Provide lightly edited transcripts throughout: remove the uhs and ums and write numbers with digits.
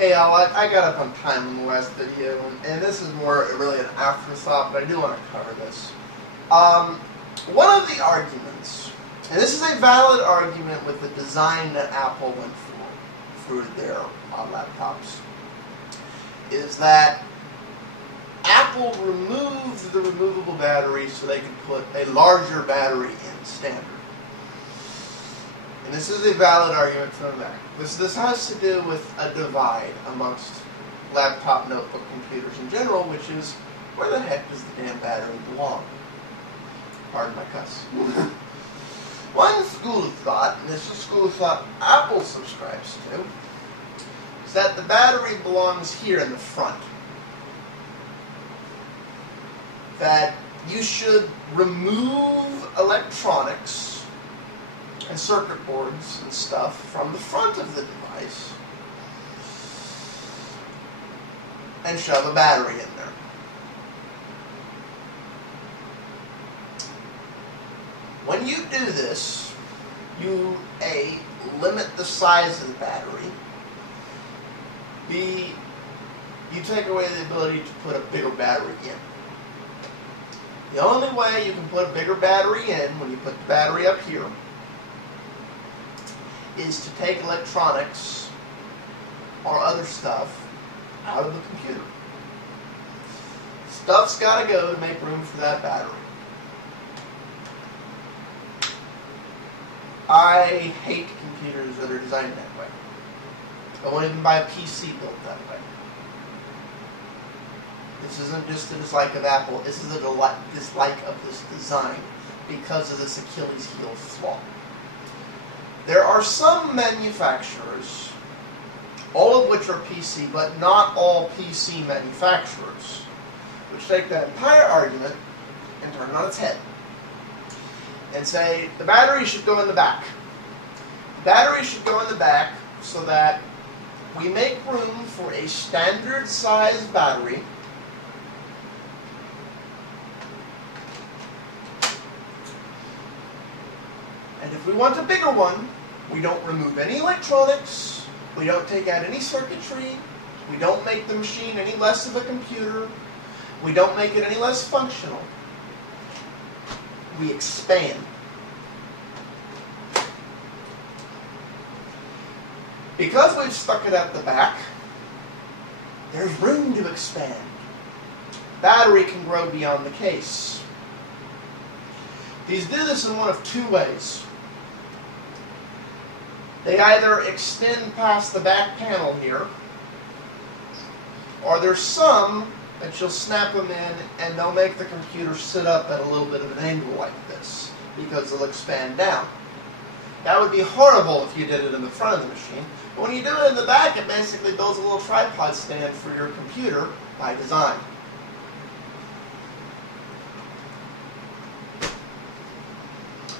Hey all, I got up on time in the last video, and this is more really an afterthought, but I do want to cover this. One of the arguments, and this is a valid argument with the design that Apple went for their laptops, is that Apple removed the removable battery so they could put a larger battery in standard. And this is a valid argument from that. This has to do with a divide amongst laptop, notebook computers in general, which is, where the heck does the damn battery belong? Pardon my cuss. One school of thought, and this is a school of thought Apple subscribes to, is that the battery belongs here in the front. That you should remove electronics and circuit boards and stuff from the front of the device and shove a battery in there. When you do this, you A, limit the size of the battery, B, you take away the ability to put a bigger battery in. The only way you can put a bigger battery in, when you put the battery up here, is to take electronics or other stuff out of the computer. Stuff's got to go to make room for that battery. I hate computers that are designed that way. I won't even buy a PC built that way. This isn't just a dislike of Apple, this is a dislike of this design because of this Achilles heel flaw. There are some manufacturers, all of which are PC, but not all PC manufacturers, which take that entire argument and turn it on its head and say the battery should go in the back. The battery should go in the back so that we make room for a standard size battery and if we want a bigger one, we don't remove any electronics, we don't take out any circuitry, we don't make the machine any less of a computer, we don't make it any less functional. We expand. Because we've stuck it at the back, there's room to expand. Battery can grow beyond the case. These do this in one of two ways. They either extend past the back panel here, or there's some that you'll snap them in and they'll make the computer sit up at a little bit of an angle like this, because they'll expand down. That would be horrible if you did it in the front of the machine, but when you do it in the back, it basically builds a little tripod stand for your computer by design.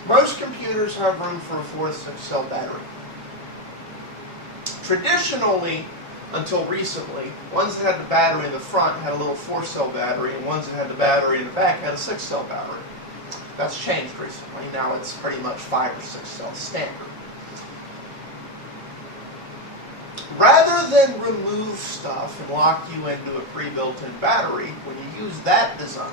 Most computers have room for a 4 to 6 cell battery. Traditionally, until recently, ones that had the battery in the front had a little 4-cell battery, and ones that had the battery in the back had a 6-cell battery. That's changed recently. Now it's pretty much 5 or 6 cell standard. Rather than remove stuff and lock you into a pre-built-in battery, when you use that design,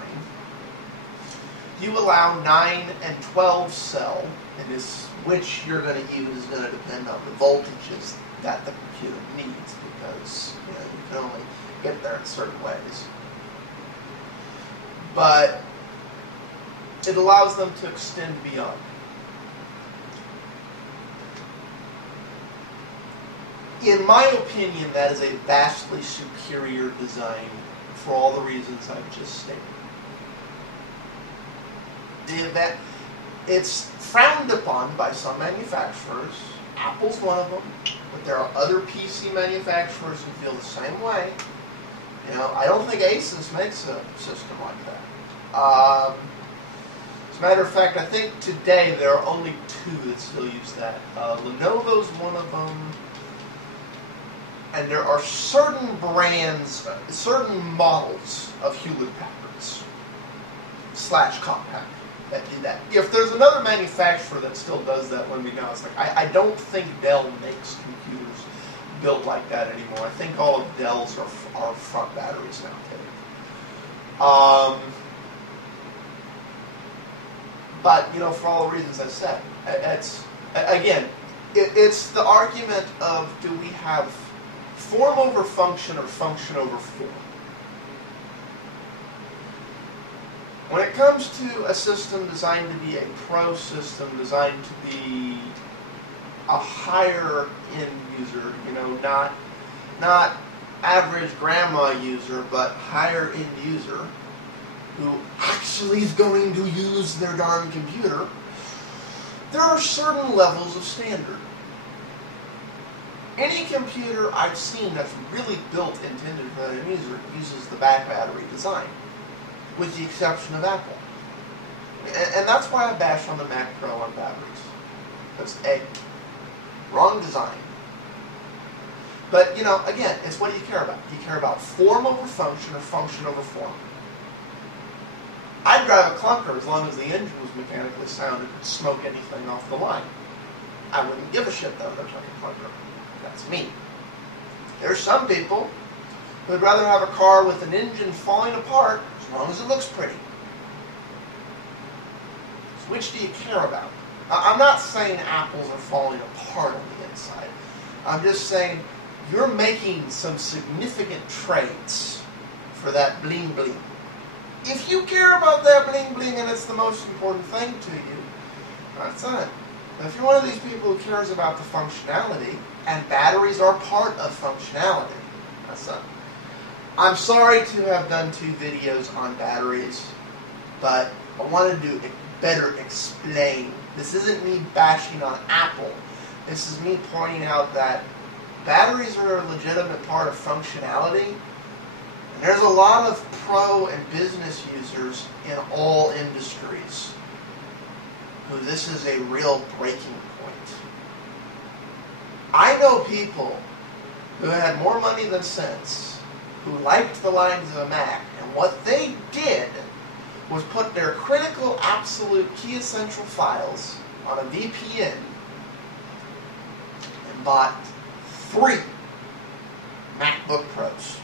you allow 9 and 12 cell, and which you're going to use is going to depend on the voltages that the computer needs, because you can only get there in certain ways. But it allows them to extend beyond. In my opinion, that is a vastly superior design for all the reasons I've just stated. It's frowned upon by some manufacturers. Apple's one of them, but there are other PC manufacturers who feel the same way. I don't think Asus makes a system like that. As a matter of fact, I think today there are only 2 that still use that. Lenovo's one of them, and there are certain brands, certain models of Hewlett-Packards / Compaq that do that. If there's another manufacturer that still does that, let me know. It's like I don't think Dell makes computers built like that anymore. I think all of Dell's are front batteries now. But you know, for all the reasons I said, it's the argument of, do we have form over function or function over form? When it comes to a system designed to be a pro system, designed to be a higher end user, you know, not average grandma user, but higher end user who actually is going to use their darn computer, there are certain levels of standard. Any computer I've seen that's really built intended for that end user uses the back battery design, with the exception of Apple. And that's why I bash on the Mac Pro on batteries. That's A, wrong design. But, you know, again, it's what do you care about? Do you care about form over function or function over form? I'd drive a clunker as long as the engine was mechanically sound and could smoke anything off the line. I wouldn't give a shit though, there's like a clunker. That's me. There's some people who would rather have a car with an engine falling apart as long as it looks pretty. So which do you care about? I'm not saying apples are falling apart on the inside. I'm just saying you're making some significant trades for that bling bling. If you care about that bling bling and it's the most important thing to you, that's it. If you're one of these people who cares about the functionality, and batteries are part of functionality, that's it. I'm sorry to have done 2 videos on batteries, but I wanted to better explain. This isn't me bashing on Apple. This is me pointing out that batteries are a legitimate part of functionality. And there's a lot of pro and business users in all industries who this is a real breaking point. I know people who had more money than sense, who liked the lines of a Mac, and what they did was put their critical absolute key essential files on a VPN and bought 3 MacBook Pros.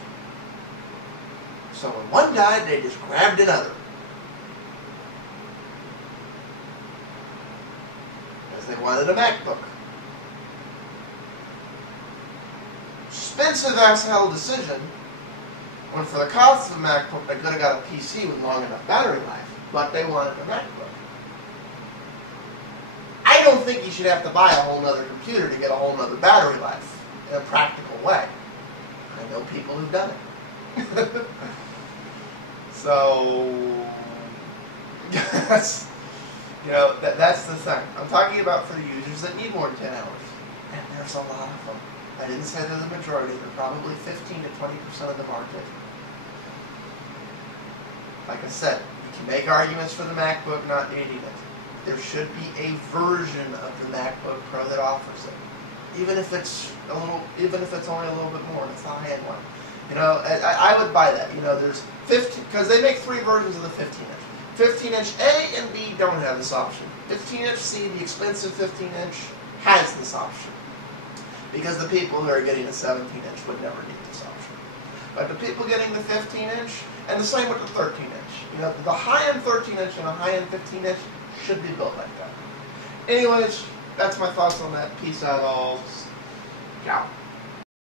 So when one died, they just grabbed another. Because they wanted a MacBook. Expensive as hell decision, when for the cost of a MacBook, they could have got a PC with long enough battery life, but they wanted a MacBook. I don't think you should have to buy a whole other computer to get a whole other battery life in a practical way. I know people who've done it. So, that's, you know, that's the thing. I'm talking about for the users that need more than 10 hours. And there's a lot of them. I didn't say they're the majority. They're probably 15 to 20% of the market. Like I said, you can make arguments for the MacBook not needing it. There should be a version of the MacBook Pro that offers it. Even if it's only a little bit more, it's the high-end one. You know, I would buy that. You know, there's 15, because they make 3 versions of the 15-inch. 15-inch A and B don't have this option. 15-inch C, the expensive 15-inch, has this option. Because the people who are getting a 17-inch would never need this option. But the people getting the 15-inch, and the same with the 13-inch. You know, the high-end 13-inch and the high-end 15-inch should be built like that. Anyways, that's my thoughts on that. Peace out all. Ciao.